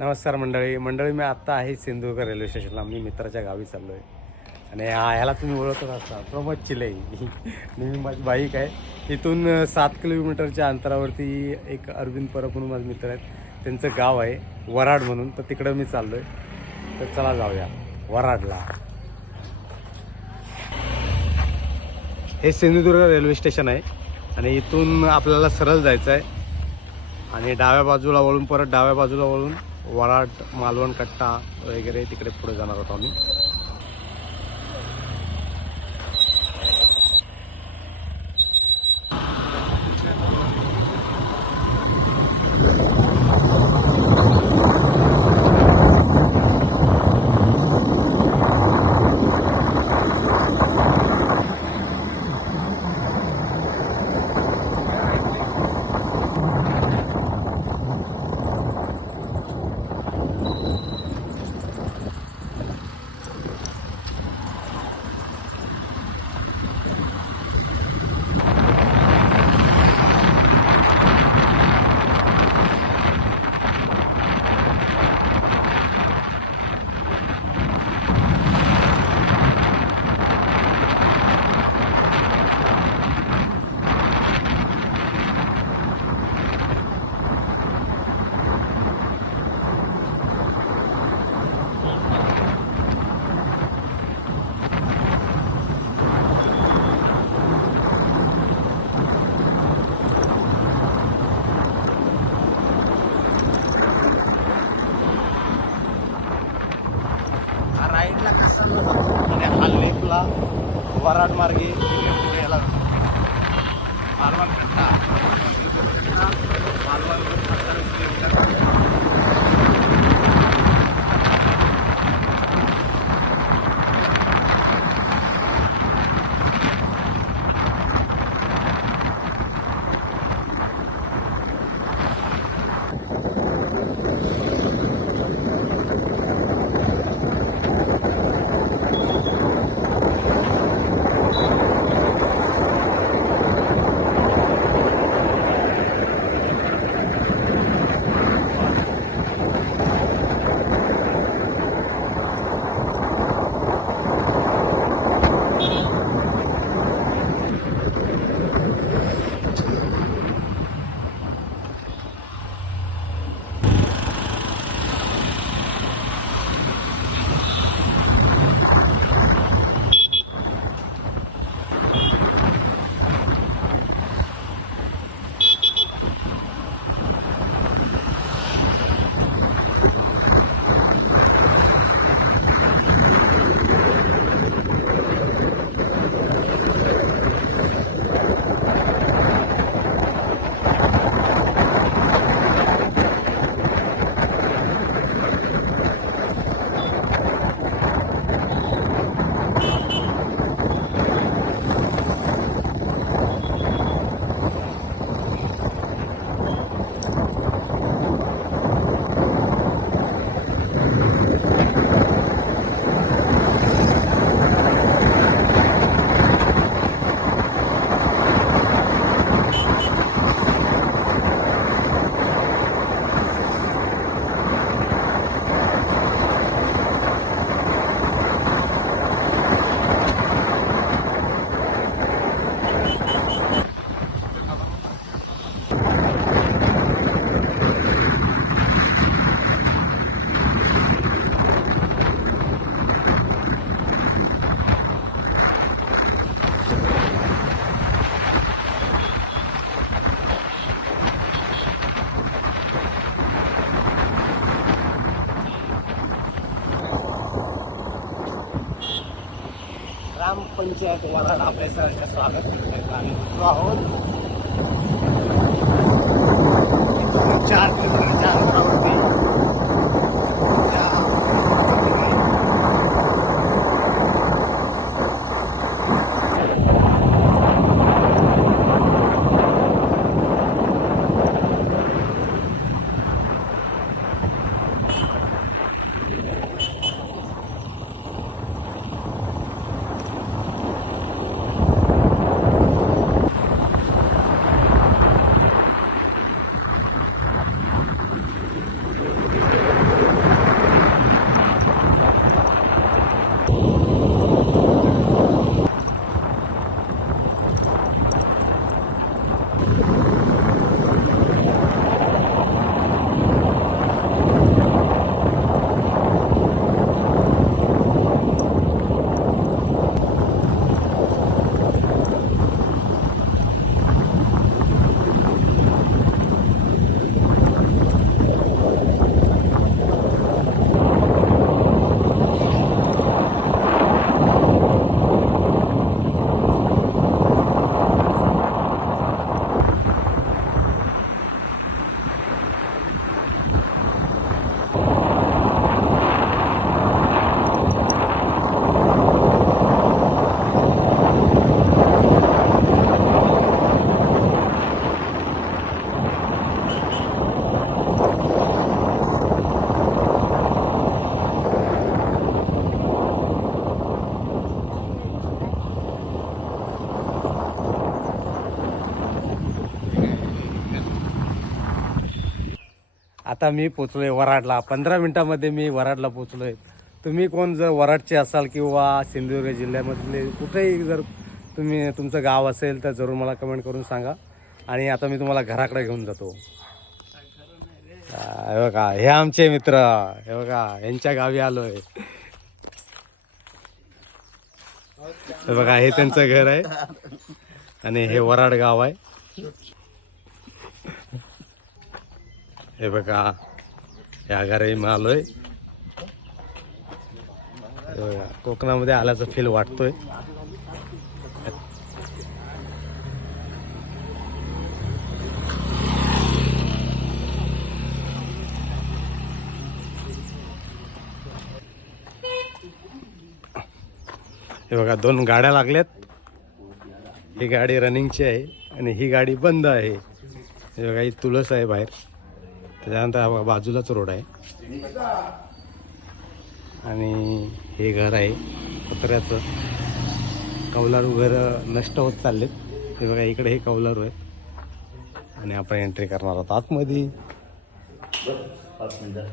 नमस्कार मंडळी. मंडळी मी आत्ता आहे सिंधुदुर्ग रेल्वे स्टेशनला. मी मित्राच्या गावी चाललो आहे आणि हा ह्याला तुम्ही ओळखत असता. प्रमोद चिले. नेहमी माझी बाईक आहे. इथून सात किलोमीटरच्या अंतरावरती एक अरविंद परब म्हणून माझे मित्र आहेत. त्यांचं गाव आहे वराड म्हणून. तर तिकडं मी चाललो आहे तर चला जाऊया. वराडला. हे सिंधुदुर्ग रेल्वे स्टेशन आहे. आणि इथून आपल्याला सरळ जायचं आहे आणि डाव्या बाजूला वळून परत डाव्या बाजूला वळून वराड मालवण कट्टा वगैरे तिकडे पुढे जाणार आहोत आम्ही हा राईडला कसा आणि हा लेकला वराड मार्गे इकडे पुढे यायला मालवण ग्रामपंचायत तुम्हाला आपल्या सरांचं स्वागत करतो आम्ही आहोत. चार आता मी पोचलोय वराडला. पंधरा मिनिटामध्ये मी वराडला पोचलोय. तुम्ही कोण जर वराडचे असाल किंवा सिंधुदुर्ग जिल्ह्यामधले कुठेही जर तुम्ही तुमचं गाव असेल तर जरूर मला कमेंट करून सांगा. आणि आता मी तुम्हाला घराकडे घेऊन जातो. हा, हे बघा हे आमचे मित्र. हे बघा यांच्या गावी आलोय. हे बघा हे त्यांचं घर आहे. आणि हे वराड गाव आहे. हे बघा या घरी मी आलोय. बघा, कोकणामध्ये आल्याचा फील वाटतोय. हे बघा दोन गाड्या लागल्यात. ही गाडी रनिंगची आहे आणि ही गाडी बंद आहे. हे बघा ही तुळस आहे बाहेर. त्याच्यानंतर हा बाजूलाच रोड आहे. आणि हे घर आहे पत्र्याचं. कौलारू घर नष्ट होत चाललेत. हे बघा इकडे हे कौलारू आहे आणि आपण एंट्री करणार आहोत. आतमध्ये. पाच मिनिटं.